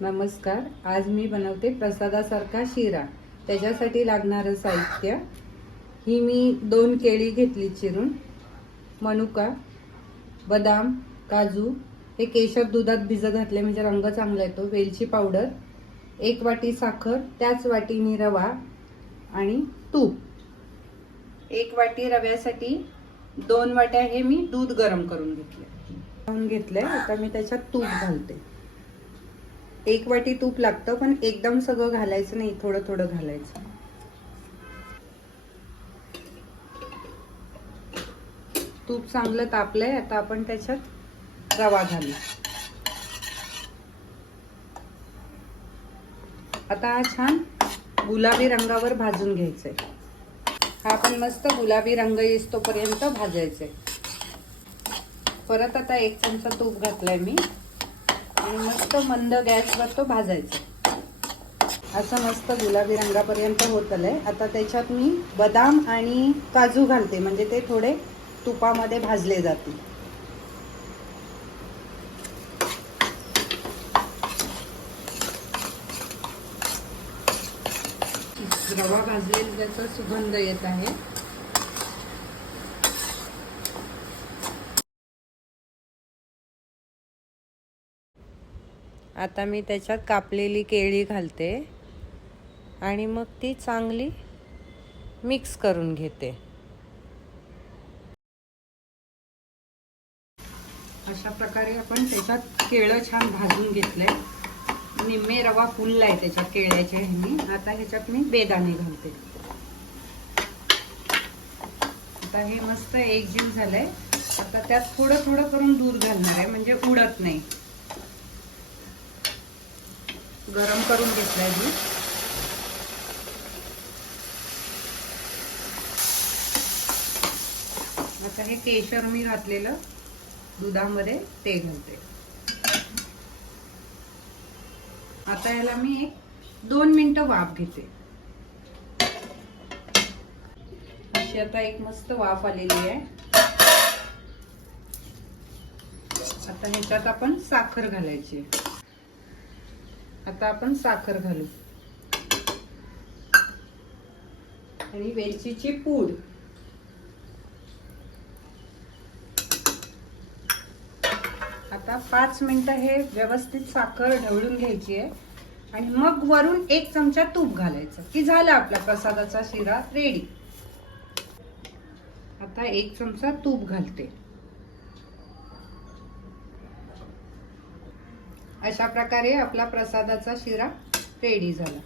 नमस्कार. आज मी बनवते प्रसादासारखा शिरा. त्याच्यासाठी लागणारं साहित्य ही मी 2 केळी घेतली चिरून, मनुका, बदाम, काजू, हे केशर दुधात भिजत घातले म्हणजे रंग चांगला येतो, वेलची पावडर, 1 वाटी साखर, त्याच वाटीने रवा आणि तूप. 1 वाटी रव्यासाठी 2 वाट्या हे मी दूध गरम करून घेतलंय. आता मी त्याच्यात तूप घालते. 1 वाटी तूप लागतं, पण एकदम सगळं घालायचं नाही, थोडं थोडं घालायचं. तूप चांगलं तापलंय. आता आपण त्याच्यात रवा घालू. आता हा छान गुलाबी रंगावर भाजून घ्यायचंय. हा पण मस्त गुलाबी रंग येईस्तोपर्यंत भाजायचंय. परत आता 1 चमचा तूप घातलंय मी आणि मस्त मंद गॅसवर तो भाजायचा. असं मस्त गुलाबी रंगापर्यंत होत आलंय. आता त्याच्यात मी बदाम आणि काजू घालते, म्हणजे ते थोडे तुपामध्ये भाजले जातील. रवा भाजलेला त्याचा सुगंध येत आहे. आता मी त्याच्यात कापलेली केळी घालते आणि मग ती चांगली मिक्स करून घेते. अशा प्रकारे आपण त्याच्यात केळं छान भाजून घेतलंय. निम्मे रवा फुललाय त्याच्यात केळ्याच्या ह्यानी. आता ह्याच्यात मी बेदाणे घालते. आता हे मस्त एकजीव झालंय. आता त्यात थोडं थोडं करून दूध घालणार आहे, म्हणजे उडत नाही. गरम करून घेतलंय दूध. आता हे केशर मी घातलेलं दुधामध्ये ते घालते. आता याला मी 2 मिनिटं वाफ घेते. अशी आता एक मस्त वाफ आलेली आहे. आता ह्याच्यात आपण साखर घालायची. आता आपण साखर घालू आणि वेलचीची पूड. आता 5 मिनिटं हे व्यवस्थित साखर ढवळून घ्यायची आहे आणि मग वरून 1 चमचा तूप घालायचं की झालं आपला प्रसादाचा शिरा रेडी. आता 1 चमचा तूप घालते. अशा प्रकारे आपला प्रसादाचा शिरा रेडी झाला.